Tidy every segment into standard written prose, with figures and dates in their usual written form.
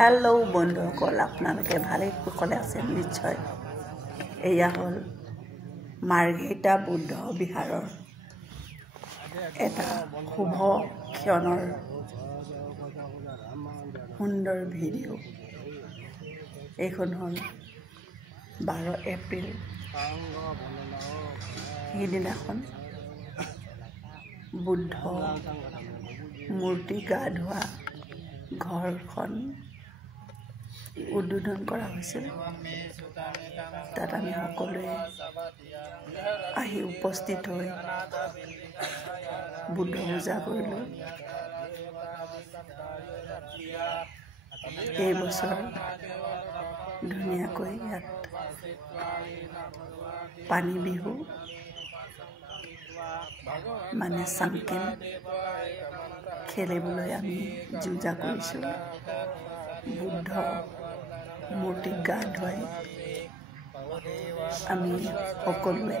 hello बंधुসকল आपनालोके भाले कुशले आछे निश्चय एया हल मार्घेरिटा बुद्ध विहारर एटा शुभ क्षणर सुंदर भिडिओ एखन हल 12 एप्रिल हिदिनाखन बुद्ध मूर्ति गा धोआ घरखन उद्বোधन करा হৈছিল তাত আমি সকলোৱে আহি উপস্থিত হৈ বুদ্ধ পূজা কৰিলো এই বছৰ ধুনীয়াকৈ ইয়াত পানী বিহু মানে সংকেন খেলিবলৈ আমি যুজা কৰিছো बुद्ध मूर्ति गा धोई आमी सकलोए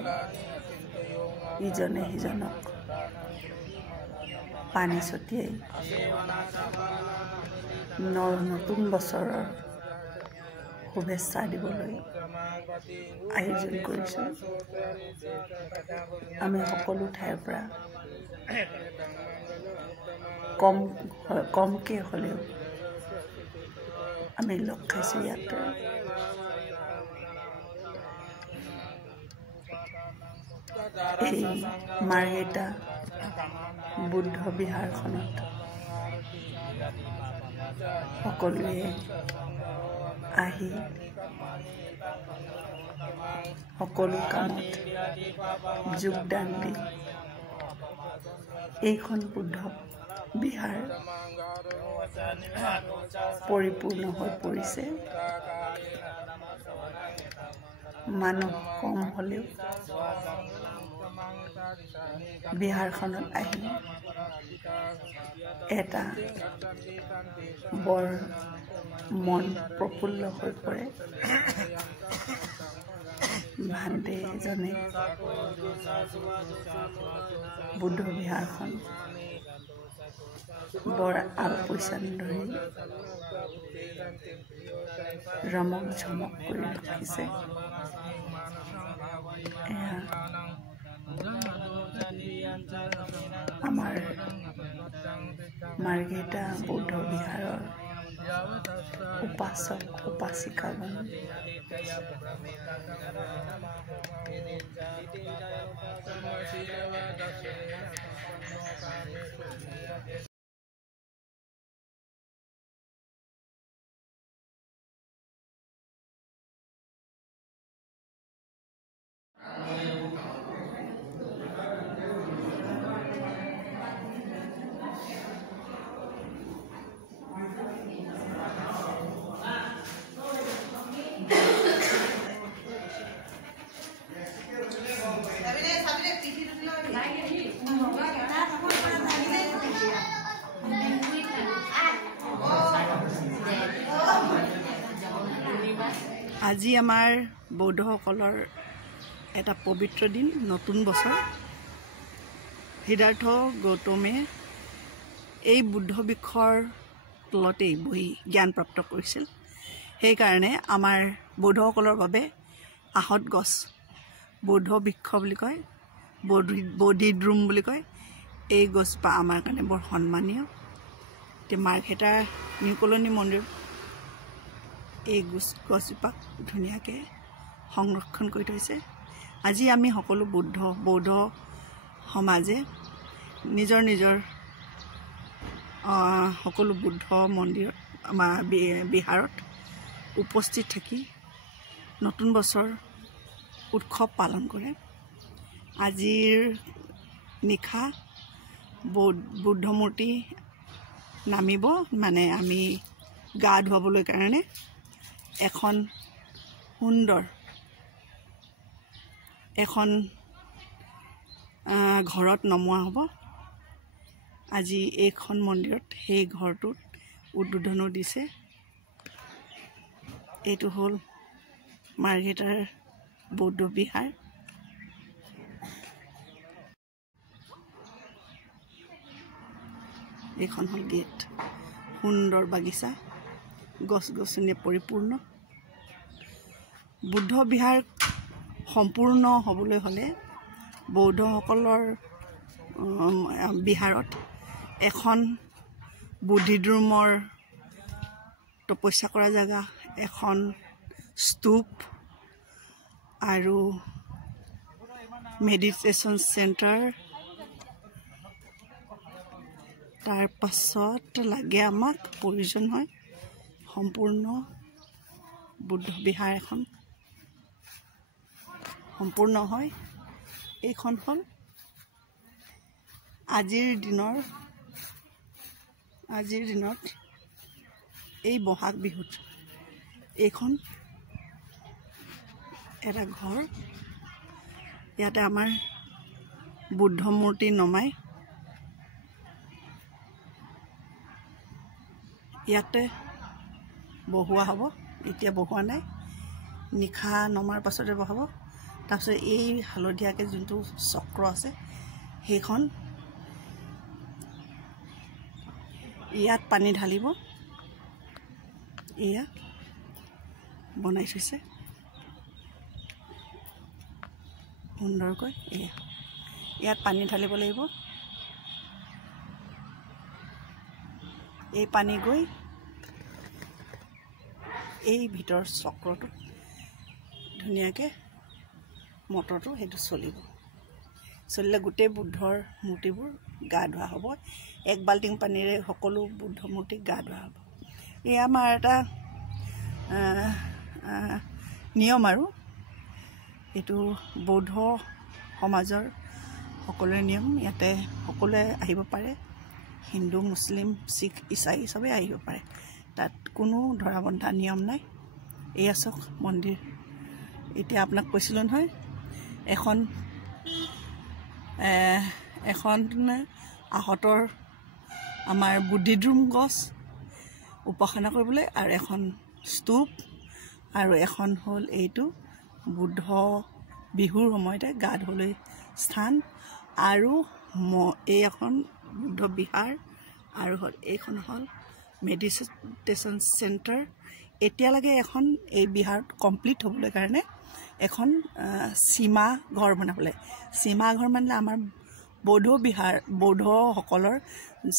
इजने सिजनक पानी छटियाई नतुन बछৰৰ शुभेच्छा दिবলৈ आयोजन কৰিছো आमी सकलो ठाইৰ পৰা कमके हलेও आमी लग खाइছো ইয়াতে এই মাৰ্ঘেৰিটা বুদ্ধ বিহাৰখনত সকলোৱে আহি সকলো কামত যোগদান দি এইখন বুদ্ধ বিহাৰ परिपूर्ण हो परिसे मानुह कम हलेও बिहारखনত आহি एटा बर मन प्रफुल्ल हो पड़े भान्ते जने बुद्ध बिहारखन बर आलपोषण धरी रमक झमक कर रखिसे आमार मार्घेरिटा बुद्ध विहारर उपासक उपासिकागण আজি আমাৰ বৌদ্ধসকলৰ এটা পবিত্ৰ দিন নতুন বছৰ সিদ্ধাৰ্থ গৌতমে এই বুদ্ধ বৃক্ষৰ তলতে বহি জ্ঞান প্ৰাপ্ত কৰিছিল সেই কাৰণে আমাৰ বৌদ্ধসকলৰ বাবে আহত গছ বৌদ্ধ বৃক্ষ বুলি কয় বোধিদ্ৰুম বুলি কয় এই গছপা আমাৰ কাৰণে বৰ সন্মানীয় তে মাৰ্ঘেৰিটা নিউ কলনী মন্দিৰ এই গছজোপাক ধুনীয়াকৈ সংৰক্ষণ কৰি থৈছে আজি আমি সকলো বৌদ্ধ সমাজে নিজৰ নিজৰ সকলো বুদ্ধ মন্দিৰত আমাৰ বিহাৰত উপস্থিত থাকি নতুন বছৰ উৎসৱ পালন কৰে আজিৰ নিশা বুদ্ধ মূৰ্তি নামিব মানে আমি গা ধুৱাবলৈ কাৰণে এখন সুন্দৰ এখন ঘৰত নমোৱা হ'ব আজি এইখন মন্দিৰত সেই ঘৰটোত উদ্বোধনো দিছে এইটো হ'ল মাৰ্ঘেৰিটাৰ বৌদ্ধ বিহাৰ এইখন হ'ল গেট সুন্দৰ বাগিচা গছ গছনিয়ে পৰিপূৰ্ণ বুদ্ধ বিহাৰ সম্পূৰ্ণ হ'বলৈ হ'লে বৌদ্ধসকলৰ বিহাৰত এখন বুদ্ধিদ্ৰুমৰ তপস্যা কৰা জাগা এখন স্তূপ আৰু মেডিটেশ্যন চেণ্টাৰ তাৰ পাছত লাগে আমাক প্ৰয়োজন হয় সম্পূৰ্ণ বুদ্ধ বিহাৰ এখন সম্পূৰ্ণ হয় এইখন হ'ল আজিৰ দিনত এই বহাগ বিহুত এইখন এটা ঘৰ ইয়াতে আমাৰ বুদ্ধ মূৰ্তি নমাই ইয়াতে বহোৱা হ'ব এতিয়া বহোৱা নাই নিশা নমাৰ পাছতে বহাব তাৰপিছত এই হালধীয়াকৈ যোনটো চক্ৰ আছে সেইখন ইয়াত পানী ঢালিব এয়া বনাই থৈছে সুন্দৰকৈ এয়া ইয়াত পানী ঢালিব লাগিব এই পানী গৈ এই ভিতৰ চক্ৰটো ধুনীয়াকৈ মটৰটো সেইটো চলিলে গোটেই বুদ্ধৰ মূৰ্তিবোৰ গা ধোৱা হ'ব এক বাল্টিং পানীৰে সকলো বুদ্ধ মূৰ্তিক গা ধোৱা হ'ব এই আমাৰ এটা নিয়ম আৰু এইটো বৌদ্ধ সমাজৰ সকলোৰে নিয়ম ইয়াতে সকলোৱে আহিব পাৰে হিন্দু মুছলিম শিখ ইছাই চবেই আহিব পাৰে তাত কোনো ধৰা বন্ধা নিয়ম নাই এয়া চাওক মন্দিৰ এতিয়া আপোনাক কৈছিলোঁ নহয় এখন আহতৰ আমাৰ বুদ্ধিদ্ৰুম গছ উপাসনা কৰিবলৈ আৰু এখন স্তূপ আৰু এখন হ'ল এইটো বুদ্ধ বিহুৰ সময়তে গা ধুবলৈ স্থান আৰু এই এখন বুদ্ধ বিহাৰ আৰু হ'ল এইখন হ'ল মেডিটেশ্যন চেণ্টাৰ এতিয়ালৈকে এখন এই বিহাৰত কমপ্লিট হ'বলৈ কাৰণে এখন সীমা ঘৰ বনাবলৈ সীমা ঘৰ মানে আমাৰ বৌদ্ধসকলৰ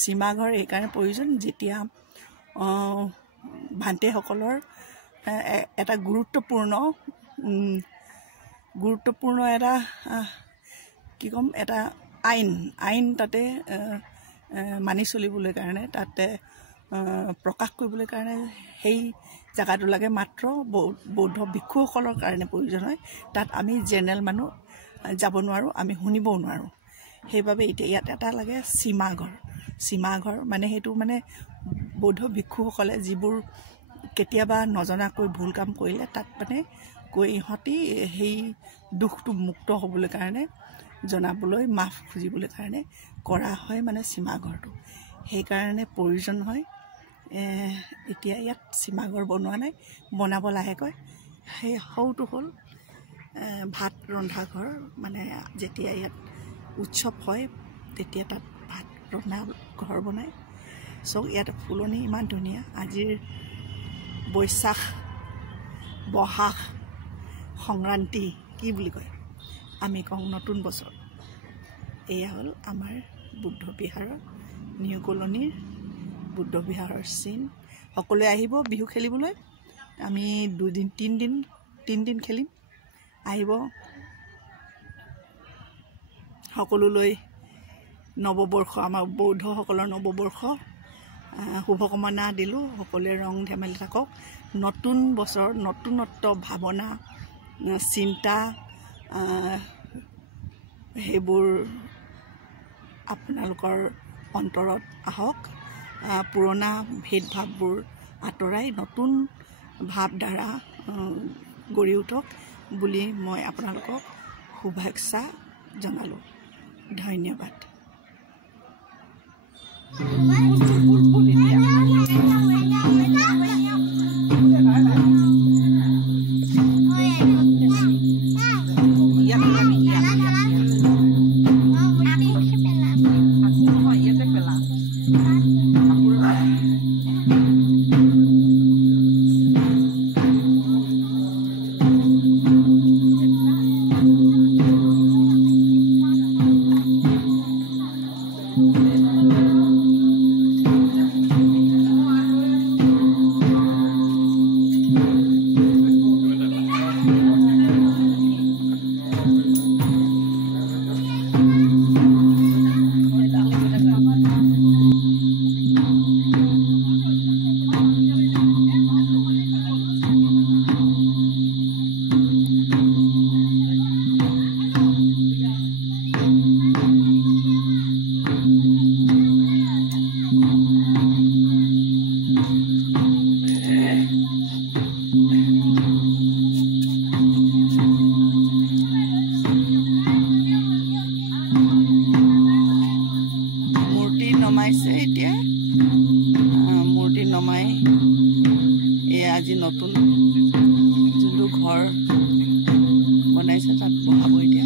সীমা ঘৰ এইকাৰণে প্ৰয়োজন যেতিয়া ভান্তেসকলৰ এটা গুৰুত্বপূৰ্ণ এটা কি ক'ম এটা আইন তাতে মানি চলিবলৈ কাৰণে তাতে প্ৰকাশ কৰিবলৈ কাৰণে সেই জেগাটো লাগে মাত্ৰ বৌদ্ধ ভিক্ষুসকলৰ কাৰণে প্ৰয়োজন হয় তাত আমি জেনেৰেল মানুহ যাব নোৱাৰোঁ আমি শুনিবও নোৱাৰোঁ সেইবাবে এতিয়া ইয়াত এটা লাগে সীমা ঘৰ মানে সেইটো মানে বৌদ্ধ ভিক্ষুসকলে যিবোৰ কেতিয়াবা নজনাকৈ ভুল কাম কৰিলে তাত মানে কৈ ইহঁতি সেই দুখটো মুক্ত হ'বলৈ কাৰণে জনাবলৈ মাফ খুজিবলৈ কাৰণে কৰা হয় মানে সীমাঘৰটো সেইকাৰণে প্ৰয়োজন হয় এতিয়া ইয়াত সীমাঘৰ বনোৱা নাই বনাব লাহেকৈ সেই সৌটো হ'ল ভাত ৰন্ধা ঘৰ মানে যেতিয়া ইয়াত উৎসৱ হয় তেতিয়া তাত ভাত ৰন্ধা ঘৰ বনায় চব ইয়াত ফুলনি ইমান ধুনীয়া আজিৰ বহাগ সংক্ৰান্তি কি বুলি কয় আমি কওঁ নতুন বছৰ এয়া হ'ল আমাৰ বুদ্ধ বিহাৰৰ নিউ কলনীৰ বুদ্ধ বিহাৰৰ চিন সকলোৱে আহিব বিহু খেলিবলৈ আমি 2-3 দিন খেলিম আহিব সকলোলৈ নৱবৰ্ষ আমাৰ বৌদ্ধসকলৰ নৱবৰ্ষ শুভকামনা দিলোঁ সকলোৱে ৰং ধেমালি থাকক নতুন বছৰত নতুনত্ব ভাৱনা চিন্তা সেইবোৰ আপোনালোকৰ অন্তৰত আহক পুৰণা ভেদভাৱবোৰ আঁতৰাই নতুন ভাৱধাৰা গঢ়ি উঠক বুলি মই আপোনালোকক শুভেচ্ছা জনালোঁ ধন্যবাদ এই আজি নতুন যোনটো ঘৰ বনাইছে তাত বহাব এতিয়া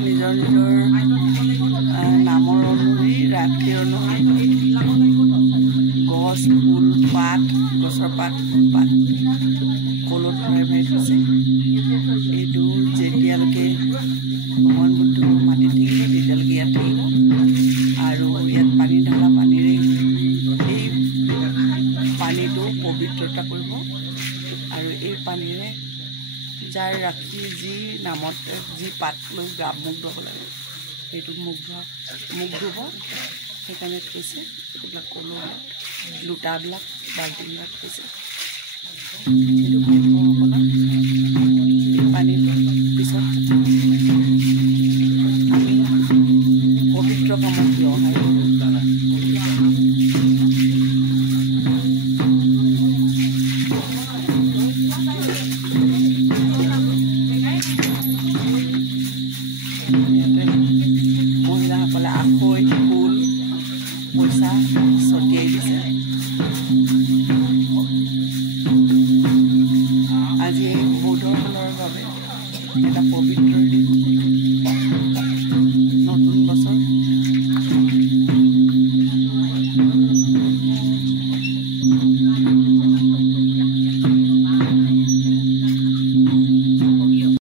নিজৰ নিজৰ নামৰ অনুসৰি ৰাশি অনুসৰি গছ ফুল পাত গছৰ পাত ফুলপাত কলত ভৰাই ভৰাই থৈছে এইটো যেতিয়ালৈকে ভগৱান বুদ্ধ মাটিত থাকিব তেতিয়ালৈকে ইয়াত থাকিব আৰু ইয়াত পানী ঢালা পানীৰে এই পানীটো পবিত্ৰতা কৰিব আৰু এই পানীৰে যাৰ ৰাখি যি নামত যি পাত লৈ গা মুখ ধুব লাগে সেইটো মুখ ধুব সেইকাৰণে থৈছে এইবিলাক কলহ লোটাবিলাক বাল্টিংবিলাক থৈছে সেইটো